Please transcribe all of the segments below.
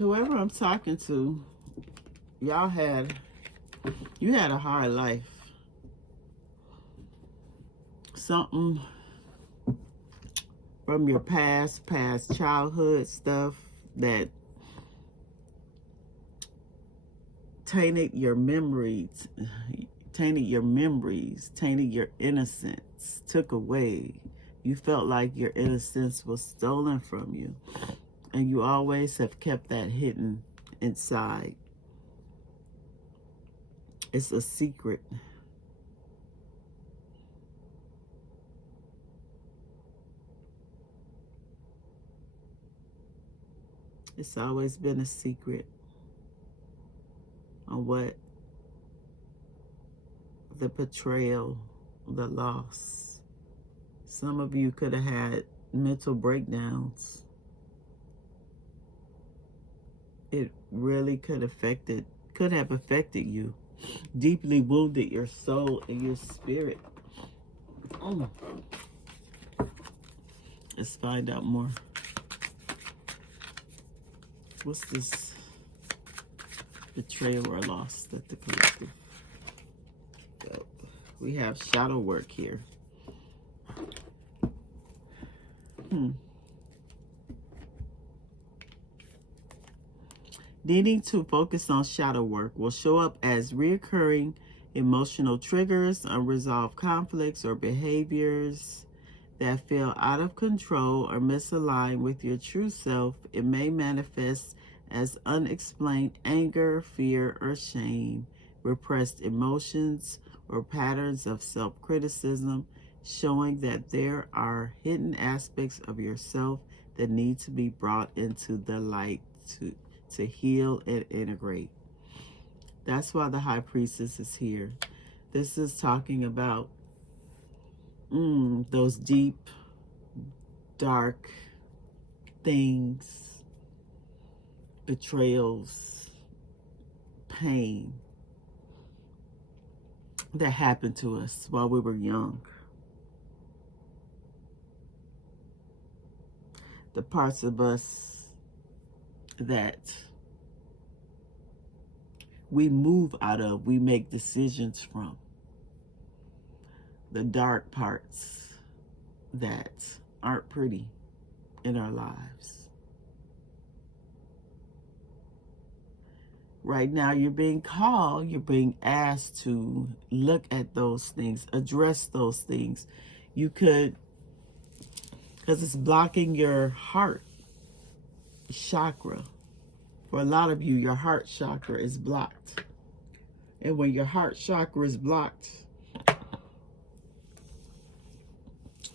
whoever I'm talking to, you had a hard life. Something from your past childhood stuff that tainted your memories, tainted your innocence, took away. You felt like your innocence was stolen from you. And you always have kept that hidden inside. It's a secret. It's always been a secret on what the betrayal, the loss. Some of you could have had mental breakdowns. It really could have affected you, deeply wounded your soul and your spirit. Let's find out more. What's this betrayal or loss that the collective? So we have shadow work here. Needing to focus on shadow work will show up as reoccurring emotional triggers, unresolved conflicts, or behaviors that feel out of control or misaligned with your true self. It may manifest as unexplained anger, fear, or shame, repressed emotions, or patterns of self-criticism, showing that there are hidden aspects of yourself that need to be brought into the light to heal and integrate. That's why the High Priestess is here. This is talking about those deep, dark things, betrayals, pain that happened to us while we were young. The parts of us that we move out of, we make decisions from. The dark parts that aren't pretty in our lives. Right now, you're being asked to look at those things, address those things. You could, because it's blocking your heart chakra. For a lot of you, your heart chakra is blocked. And when your heart chakra is blocked,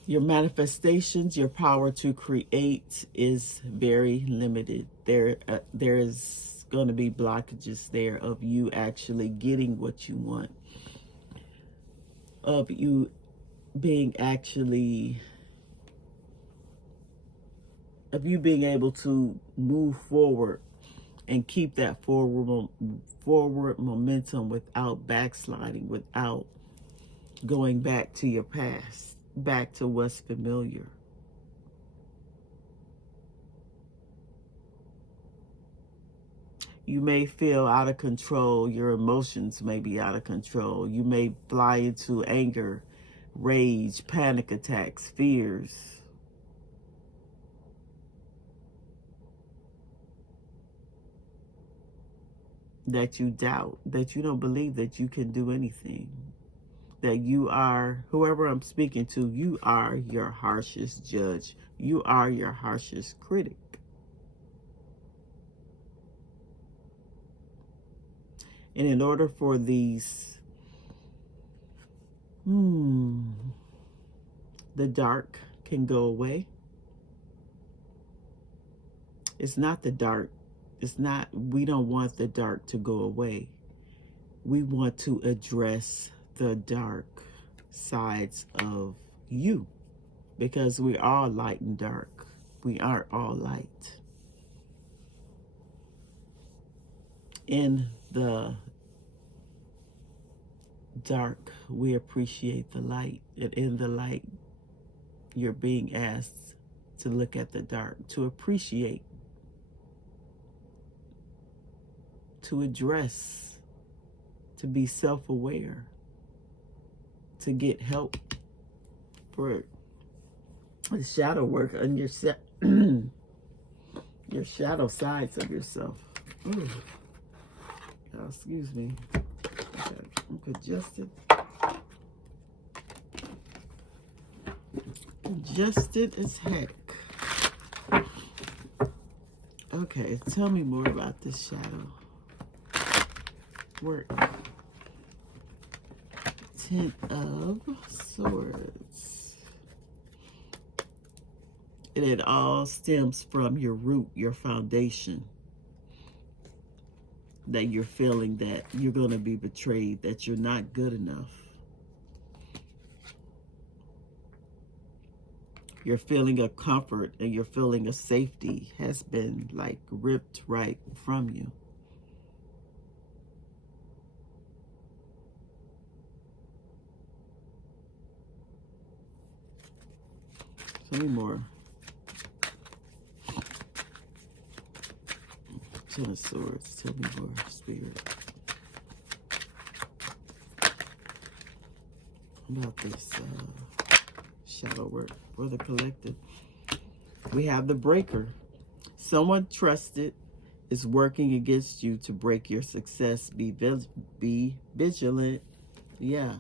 your manifestations, your power to create is very limited. There is going to be blockages there of you actually getting what you want. Of you being able to move forward and keep that forward momentum without backsliding, without going back to your past, back to what's familiar. You may feel out of control. Your emotions may be out of control. You may fly into anger, rage, panic attacks, fears. That you doubt, that you don't believe that you can do anything. That you are, whoever I'm speaking to, you are your harshest judge. You are your harshest critic. And in order for these, the dark can go away. It's not the dark. We don't want the dark to go away. We want to address the dark sides of you, because we are light and dark. We aren't all light. In the dark, we appreciate the light. And in the light, you're being asked to look at the dark, to appreciate to address, to be self-aware, to get help for the shadow work on your your shadow sides of yourself. Ooh. Oh, excuse me. I'm congested. Congested as heck. Okay, tell me more about this shadow work. Ten of Swords. And it all stems from your root, your foundation. That you're feeling that you're going to be betrayed, that you're not good enough. Your feeling of comfort and your feeling of safety has been like ripped right from you. Tell me more. Ten of Swords. Tell me more, Spirit. About this shadow work for the collective. We have the Breaker. Someone trusted is working against you to break your success. Be vigilant. Yeah.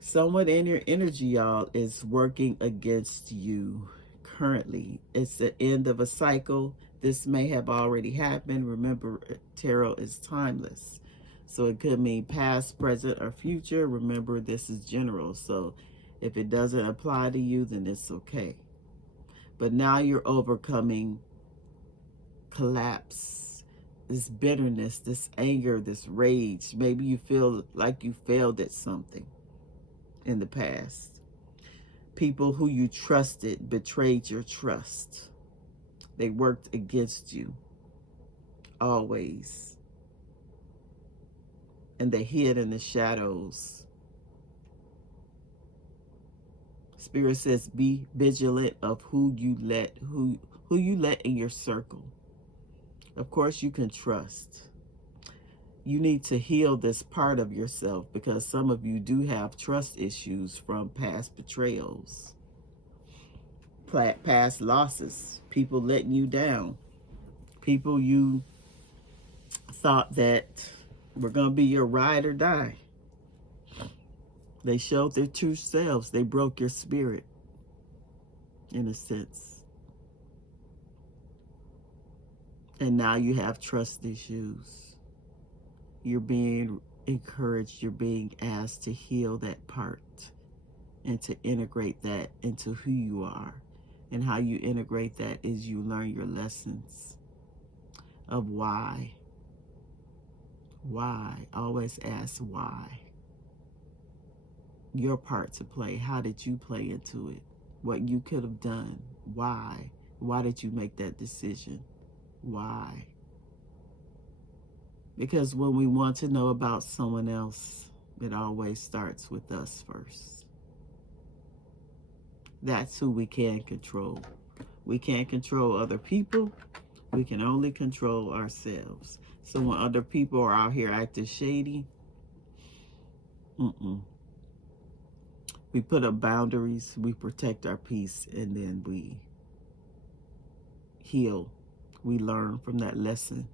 Someone in your energy, y'all, is working against you currently. It's the end of a cycle. This may have already happened. Remember, tarot is timeless. So it could mean past, present, or future. Remember, this is general. So if it doesn't apply to you, then it's okay. But now you're overcoming collapse, this bitterness, this anger, this rage. Maybe you feel like you failed at something in the past. People who you trusted betrayed your trust. They worked against you, always. And they hid in the shadows. Spirit says, be vigilant of who you let in your circle. Of course, you can trust. You need to heal this part of yourself because some of you do have trust issues from past betrayals, past losses, people letting you down, people you thought that were going to be your ride or die. They showed their true selves. They broke your spirit, in a sense. And now you have trust issues. You're being encouraged. You're being asked to heal that part and to integrate that into who you are. And how you integrate that is you learn your lessons of why. Why? Always ask why. Your part to play. How did you play into it? What you could have done. Why? Why did you make that decision? Why? Because when we want to know about someone else, it always starts with us first. That's who we can control. We can't control other people. We can only control ourselves. So when other people are out here acting shady, we put up boundaries, we protect our peace, and then we heal. We learn from that lesson.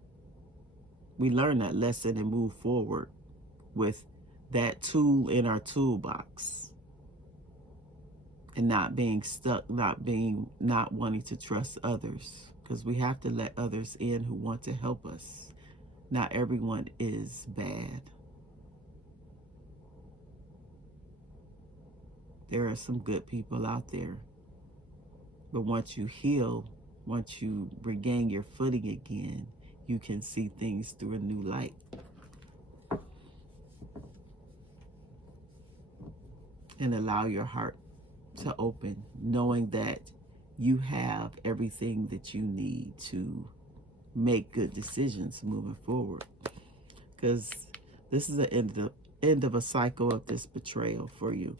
We learn that lesson and move forward with that tool in our toolbox. And not being stuck, not wanting to trust others. Because we have to let others in who want to help us. Not everyone is bad. There are some good people out there. But once you heal, once you regain your footing again, you can see things through a new light. And allow your heart to open, knowing that you have everything that you need to make good decisions moving forward. Because this is the end of a cycle of this betrayal for you.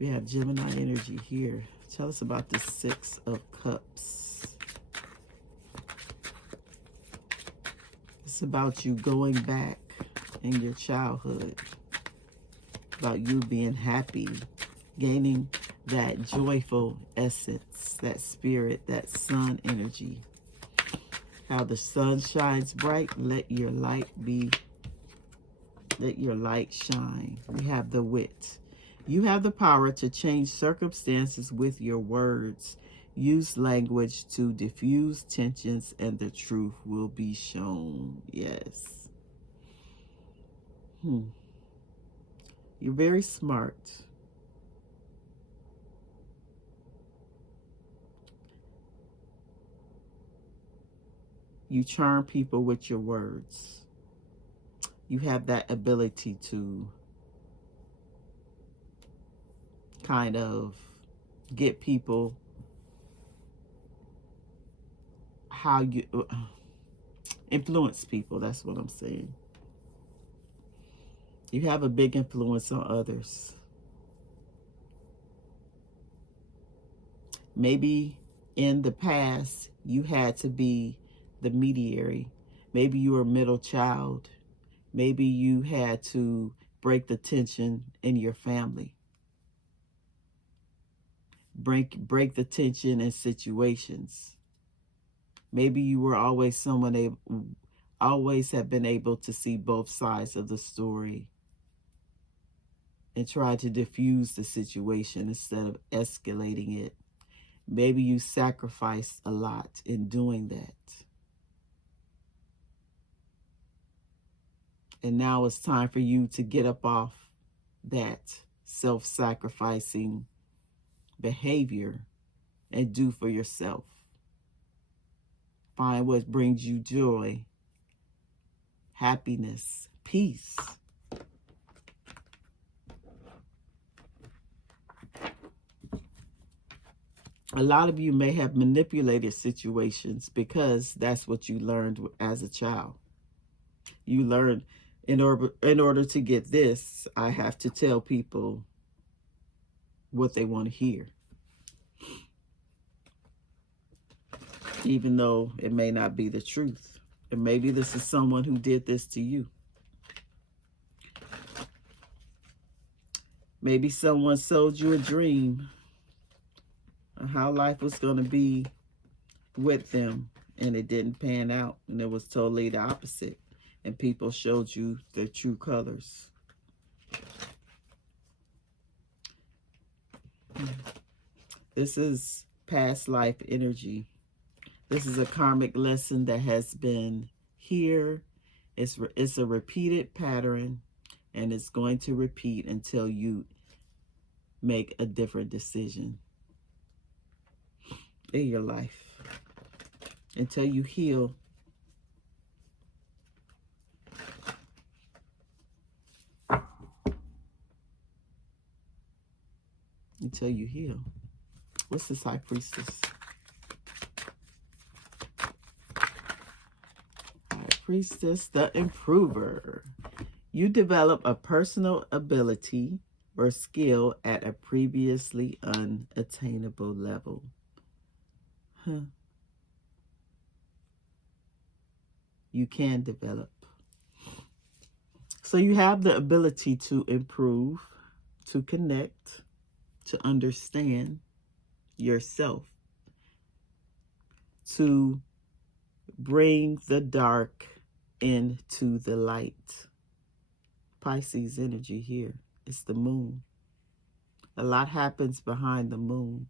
We have Gemini energy here. Tell us about the Six of Cups. The It's about you going back in your childhood, about you being happy, gaining that joyful essence, that spirit, that sun energy. How the sun shines bright, let your light shine. You have the wit. You have the power to change circumstances with your words. Use language to diffuse tensions and the truth will be shown. Yes. You're very smart. You charm people with your words. You have that ability to kind of get people how you influence people. That's what I'm saying. You have a big influence on others. Maybe in the past you had to be the mediator. Maybe you were a middle child. Maybe you had to break the tension in your family. Break the tension in situations. Maybe you were always someone always have been able to see both sides of the story and try to diffuse the situation instead of escalating it. Maybe you sacrificed a lot in doing that. And now it's time for you to get up off that self-sacrificing behavior and do for yourself. Find what brings you joy, happiness, peace. A lot of you may have manipulated situations because that's what you learned as a child. You learned in order to get this, I have to tell people what they want to hear. Even though it may not be the truth. And maybe this is someone who did this to you. Maybe someone sold you a dream of how life was going to be with them, and it didn't pan out, and it was totally the opposite, and people showed you their true colors. This is past life energy. This is a karmic lesson that has been here. It's a repeated pattern, and it's going to repeat until you make a different decision in your life, until you heal. Until you heal. What's this High Priestess? High Priestess, the Improver. You develop a personal ability or skill at a previously unattainable level. You can develop. So you have the ability to improve, to connect, to understand yourself, to bring the dark into the light. Pisces energy here. It's the moon. A lot happens behind the moon.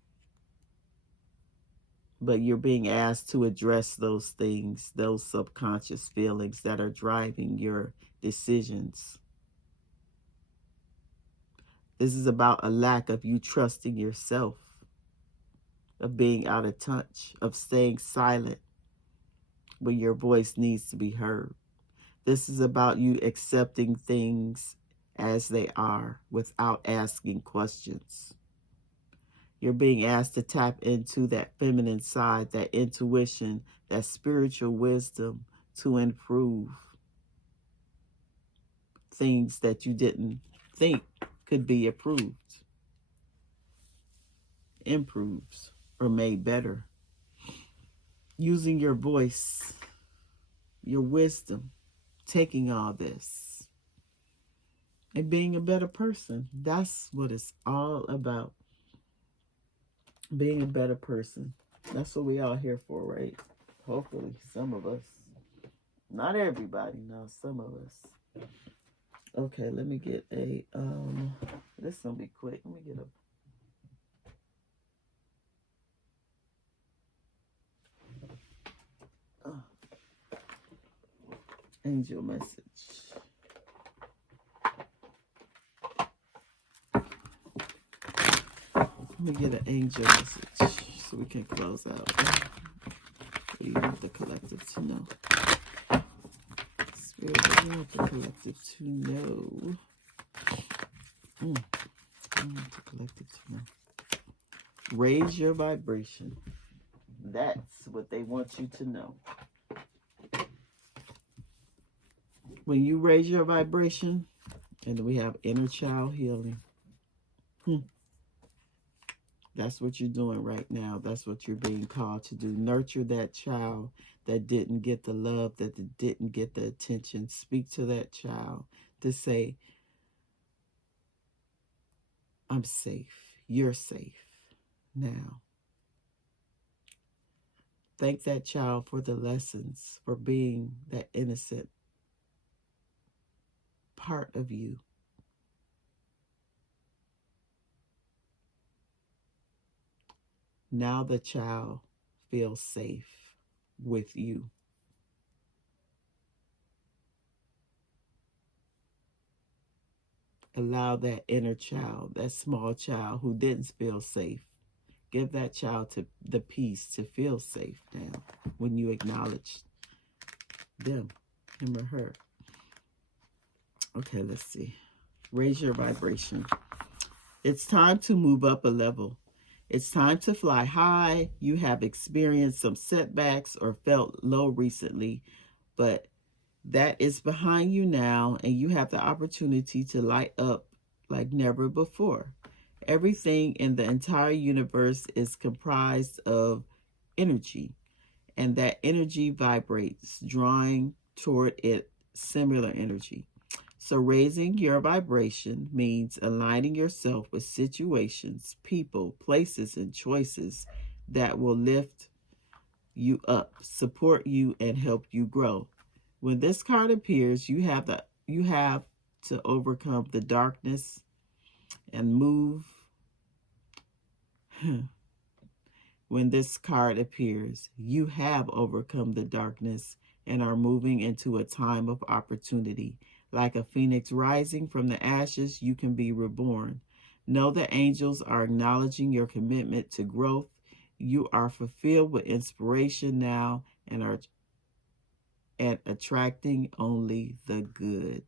But you're being asked to address those things, those subconscious feelings that are driving your decisions. This is about a lack of you trusting yourself, of being out of touch, of staying silent when your voice needs to be heard. This is about you accepting things as they are without asking questions. You're being asked to tap into that feminine side, that intuition, that spiritual wisdom to improve things that you didn't think could be improved, or made better. Using your voice, your wisdom, taking all this and being a better person. That's what it's all about. Being a better person. That's what we all here for, right? Hopefully, some of us. Not everybody, no, some of us. Okay, let me get a, this is gonna be quick. Let me get a angel message. Let me get an angel message so we can close out. What do you want the collective to know? Spirit, what do you want the collective to know? What do you want the collective to know? Raise your vibration. That's what they want you to know. When you raise your vibration, and we have inner child healing. That's what you're doing right now. That's what you're being called to do. Nurture that child that didn't get the love, that didn't get the attention. Speak to that child to say, I'm safe. You're safe now. Thank that child for the lessons, for being that innocent part of you. Now the child feels safe with you. Allow that inner child, that small child who didn't feel safe, give that child the peace to feel safe now when you acknowledge them, him or her. Okay, let's see. Raise your vibration. It's time to move up a level. It's time to fly high. You have experienced some setbacks or felt low recently, but that is behind you now, and you have the opportunity to light up like never before. Everything in the entire universe is comprised of energy, and that energy vibrates, drawing toward it similar energy. So raising your vibration means aligning yourself with situations, people, places, and choices that will lift you up, support you, and help you grow. When this card appears, you have to overcome the darkness and move. When this card appears, you have overcome the darkness and are moving into a time of opportunity. Like a phoenix rising from the ashes, you can be reborn. Know the angels are acknowledging your commitment to growth. You are fulfilled with inspiration now and are attracting only the good.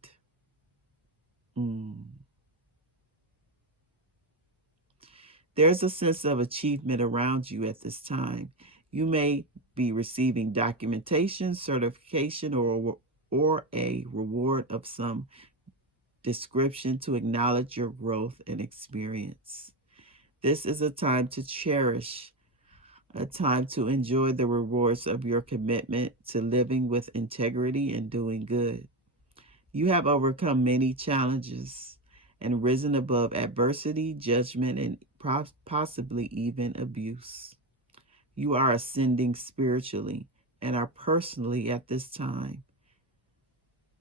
There's a sense of achievement around you at this time. You may be receiving documentation, certification, or a reward of some description to acknowledge your growth and experience. This is a time to cherish, a time to enjoy the rewards of your commitment to living with integrity and doing good. You have overcome many challenges and risen above adversity, judgment, and possibly even abuse. You are ascending spiritually and are personally at this time,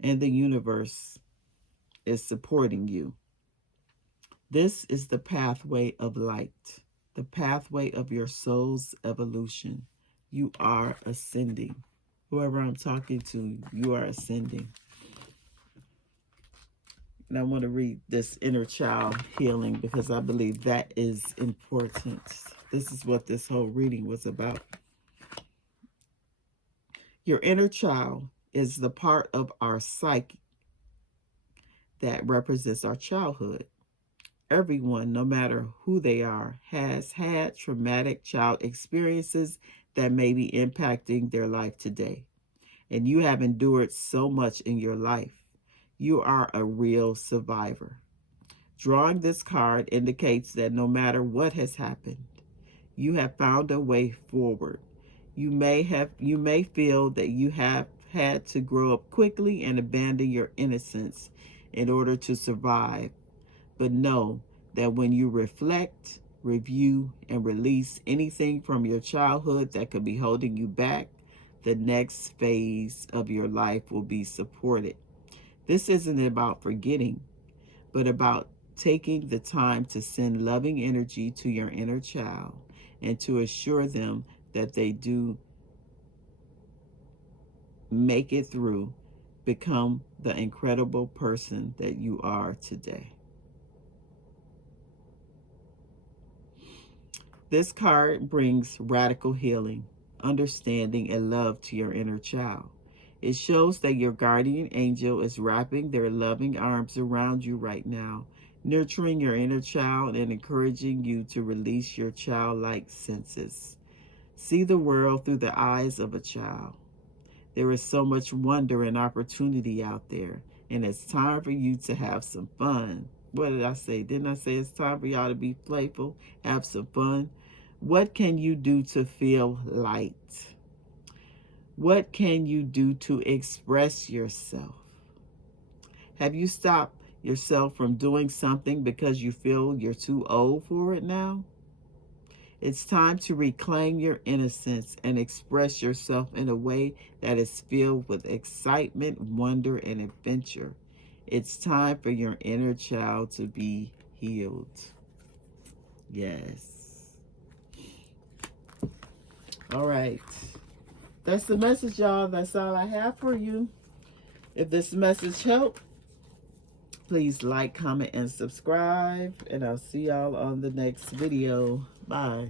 and the universe is supporting you. This is the pathway of light, the pathway of your soul's evolution. You are ascending. Whoever I'm talking to, you are ascending. And I want to read this inner child healing because I believe that is important. This is what this whole reading was about. Your inner child is the part of our psyche that represents our childhood. Everyone, no matter who they are, has had traumatic child experiences that may be impacting their life today. And you have endured so much in your life. You are a real survivor. Drawing this card indicates that no matter what has happened, you have found a way forward. You may feel that you have had to grow up quickly and abandon your innocence in order to survive. But know that when you reflect, review, and release anything from your childhood that could be holding you back, the next phase of your life will be supported. This isn't about forgetting, but about taking the time to send loving energy to your inner child and to assure them that they do make it through, become the incredible person that you are today. This card brings radical healing, understanding, and love to your inner child. It shows that your guardian angel is wrapping their loving arms around you right now, nurturing your inner child and encouraging you to release your childlike senses. See the world through the eyes of a child. There is so much wonder and opportunity out there, and it's time for you to have some fun. What did I say? Didn't I say it's time for y'all to be playful, have some fun? What can you do to feel light? What can you do to express yourself? Have you stopped yourself from doing something because you feel you're too old for it now? It's time to reclaim your innocence and express yourself in a way that is filled with excitement, wonder, and adventure. It's time for your inner child to be healed. Yes. All right. That's the message, y'all. That's all I have for you. If this message helped, please like, comment, and subscribe. And I'll see y'all on the next video. Bye.